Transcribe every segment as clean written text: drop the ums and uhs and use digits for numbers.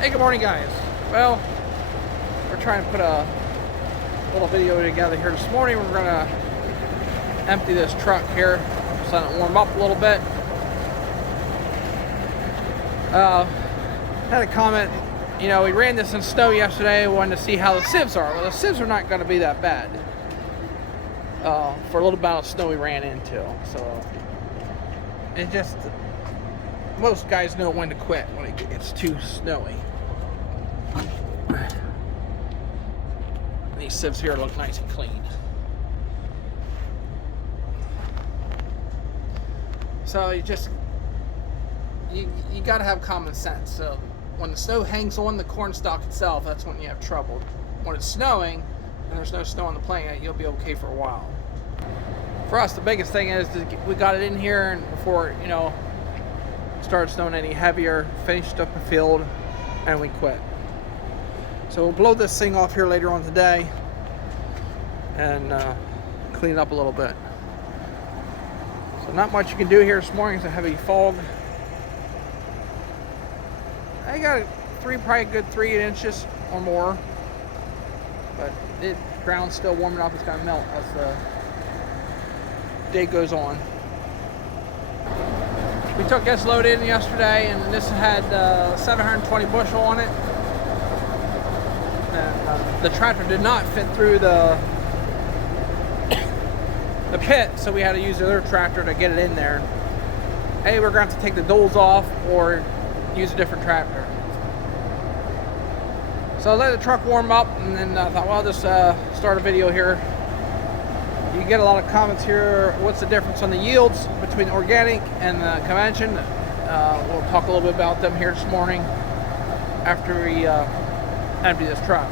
Hey, good morning, guys. Well, we're trying to put a little video together here this morning. We're gonna empty this truck here, just let it warm up a little bit. Had a comment, you know, we ran this in snow yesterday. We wanted to see how the sieves are. Well, the sieves are not going to be that bad for a little amount of snow we ran into. So it just, most guys know when to quit when it gets too snowy. These sieves here look nice and clean. So you got to have common sense. So when the snow hangs on the corn stalk itself, that's when you have trouble. When it's snowing and there's no snow on the plane, you'll be okay for a while. For us, the biggest thing is that we got it in here and before, you know, started snowing any heavier, finished up the field, and we quit. So we'll blow this thing off here later on today and clean it up a little bit. So not much you can do here this morning. It's a heavy fog. I got probably a good 3 inches or more, but the ground's still warming up. It's going to melt as the day goes on. We took this load in yesterday, and this had 720 bushel on it. And the tractor did not fit through the pit, so we had to use the other tractor to get it in there. Hey, we're going to have to take the doles off or use a different tractor. So I let the truck warm up, and then I thought, well, I'll just start a video here. You get a lot of comments here. What's the difference on the yields between organic and the convention? We'll talk a little bit about them here this morning after we empty this truck.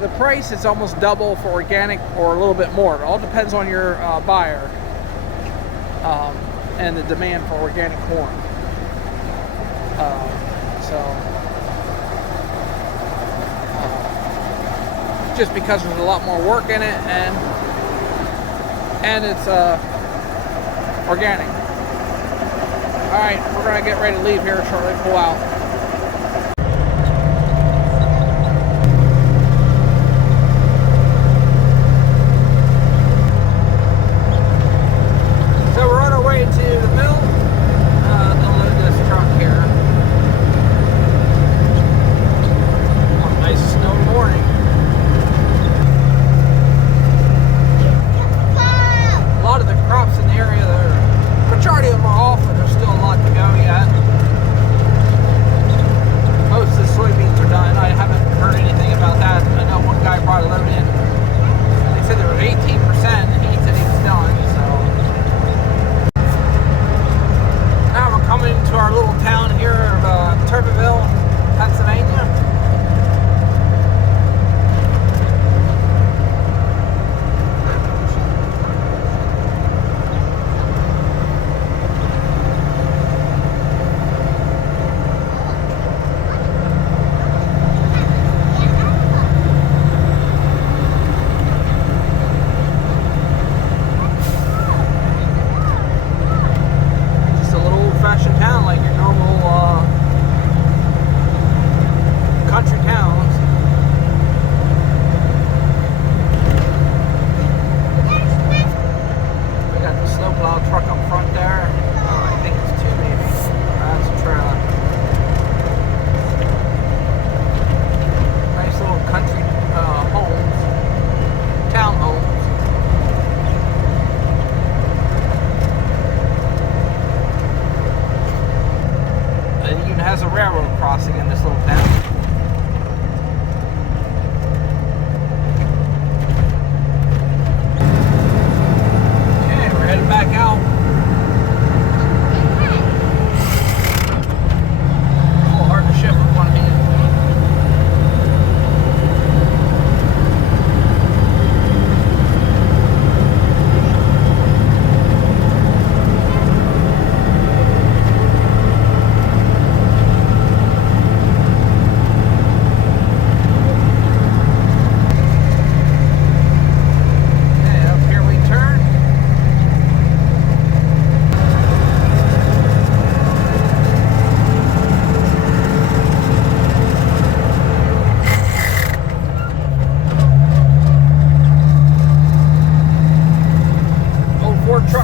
The price is almost double for organic or a little bit more. It all depends on your buyer and the demand for organic corn. Just because there's a lot more work in it and it's organic. All right, we're gonna get ready to leave here shortly, pull out. So we're on our way to the mill to load this truck here. On a nice snowy morning. A lot of the crops in the area, the majority of them are off, but there's still a lot to go yet.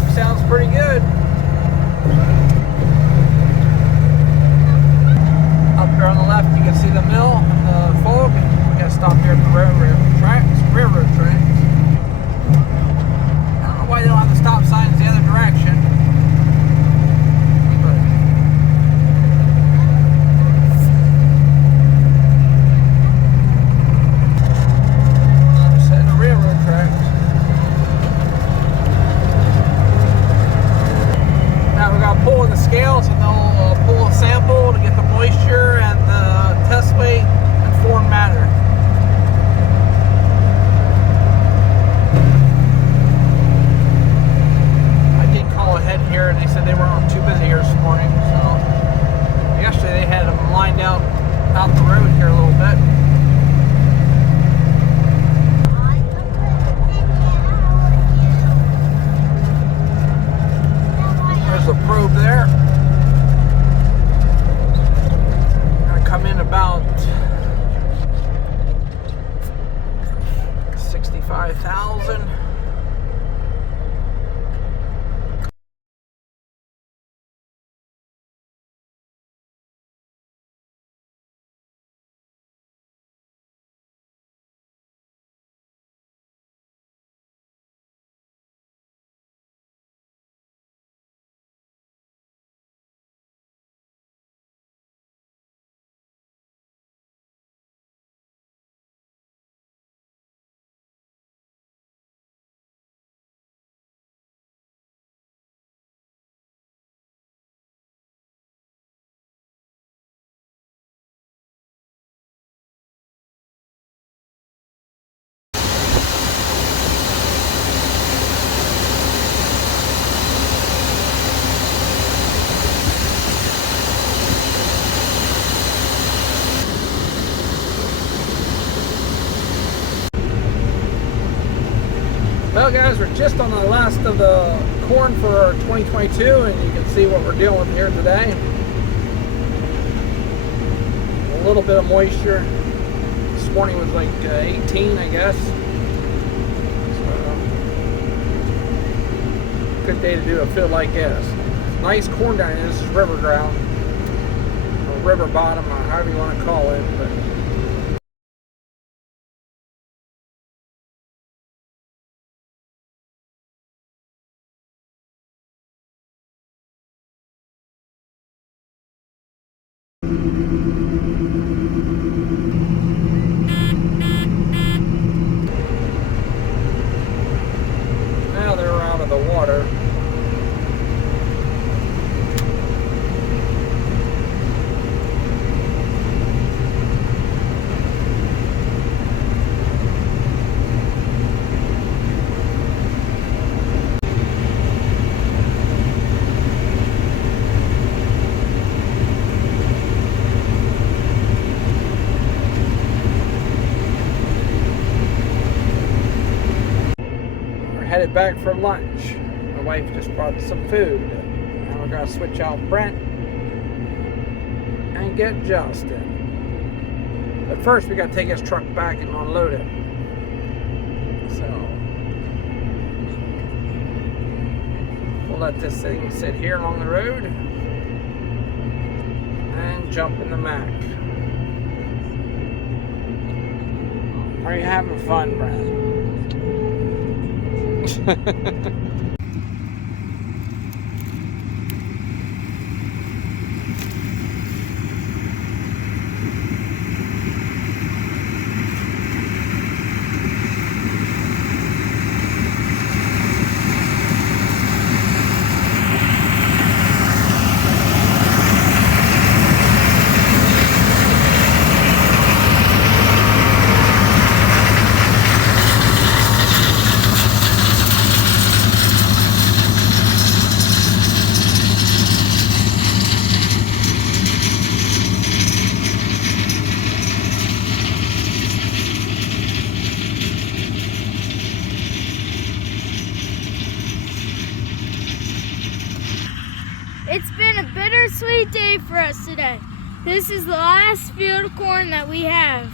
truck sounds pretty good. Up there on the left, you can see the mill and the fog. We gotta stop here at the railroad tracks. I don't know why they don't have the stop signs the other direction. Pull the scales and they'll pull a sample to get the moisture and the test weight and foreign matter. I did call ahead here and they said they weren't too busy here this morning. So yesterday they had them lined out the road here a little bit. There's a probe there. Gonna come in about 65,000. Well guys, we're just on the last of the corn for 2022 and you can see what we're dealing with here today. A little bit of moisture. This morning was like 18, I guess. So, good day to do a field like this. Nice corn down here. This is river ground, or river bottom, or however you want to call it. But now they're out of the water. Headed back for lunch. My wife just brought some food. Now we're going to switch out Brent and get Justin. But first we got to take his truck back and unload it. So we'll let this thing sit here along the road and jump in the Mac. Are you having fun, Brent? It's been a bittersweet day for us today. This is the last field of corn that we have.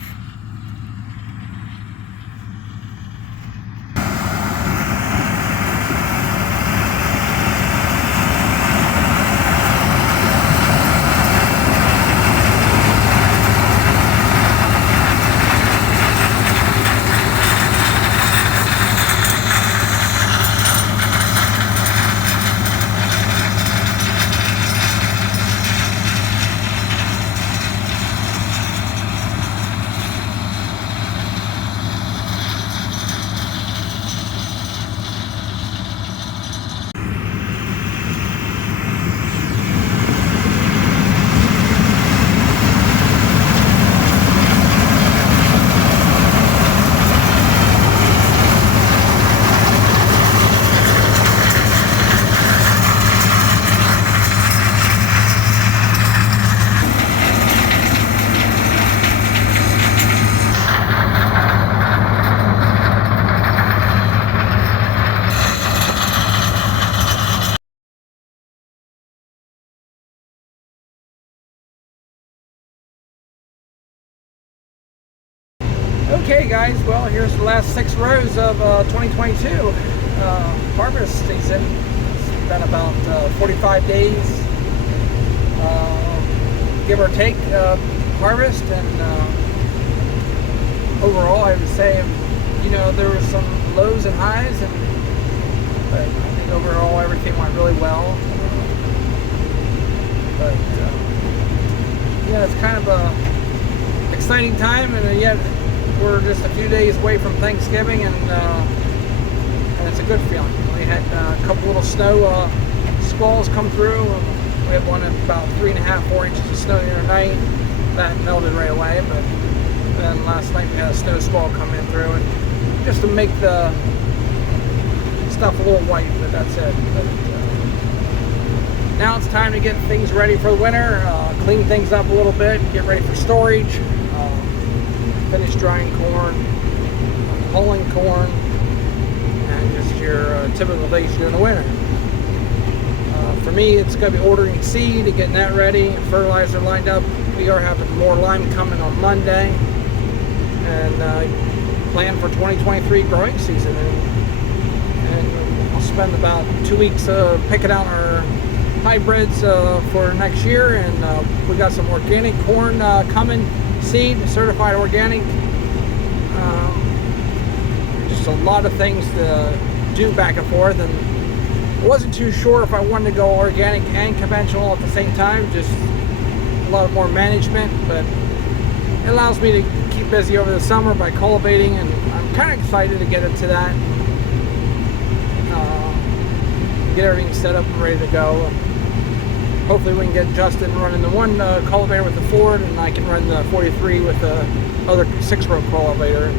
Okay guys, well here's the last 6 rows of 2022 harvest season. It's been about 45 days, give or take, harvest, and overall I would say, you know, there were some lows and highs, but I think overall everything went really well. But yeah, it's kind of a exciting time, and yet we're just a few days away from Thanksgiving, and it's a good feeling. We had a couple little snow squalls come through. We had one at about 3.5, 4 inches of snow the other night. That melted right away, but then last night we had a snow squall come in through, and just to make the stuff a little white, but that's it. But, now it's time to get things ready for the winter, clean things up a little bit, get ready for storage, finish drying corn, hulling corn, and just your typical things during the winter. For me, it's going to be ordering seed and getting that ready, fertilizer lined up. We are having more lime coming on Monday, and plan for 2023 growing season. And I'll spend about 2 weeks picking out our hybrids for next year, and we got some organic corn coming, seed, certified organic. Just a lot of things to do back and forth, and I wasn't too sure if I wanted to go organic and conventional at the same time, just a lot more management, but it allows me to keep busy over the summer by cultivating, and I'm kind of excited to get into that, get everything set up and ready to go. Hopefully we can get Justin running the one cultivator with the Ford, and I can run the 43 with the other 6-row cultivator.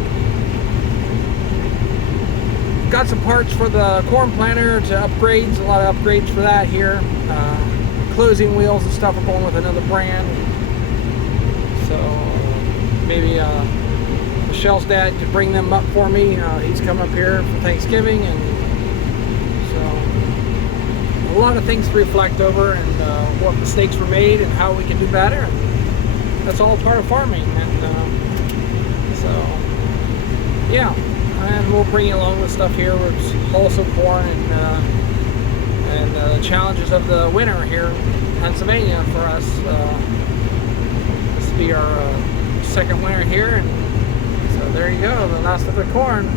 Got some parts for the corn planter to upgrades, a lot of upgrades for that here. Closing wheels and stuff are going with another brand. So maybe Michelle's dad could bring them up for me. He's coming up here for Thanksgiving, and so a lot of things to reflect over, and what mistakes were made and how we can do better. And that's all part of farming, and so yeah, and we'll bring you along with stuff here with also corn and the challenges of the winter here in Pennsylvania for us. This will be our second winter here, and so there you go, the last of the corn.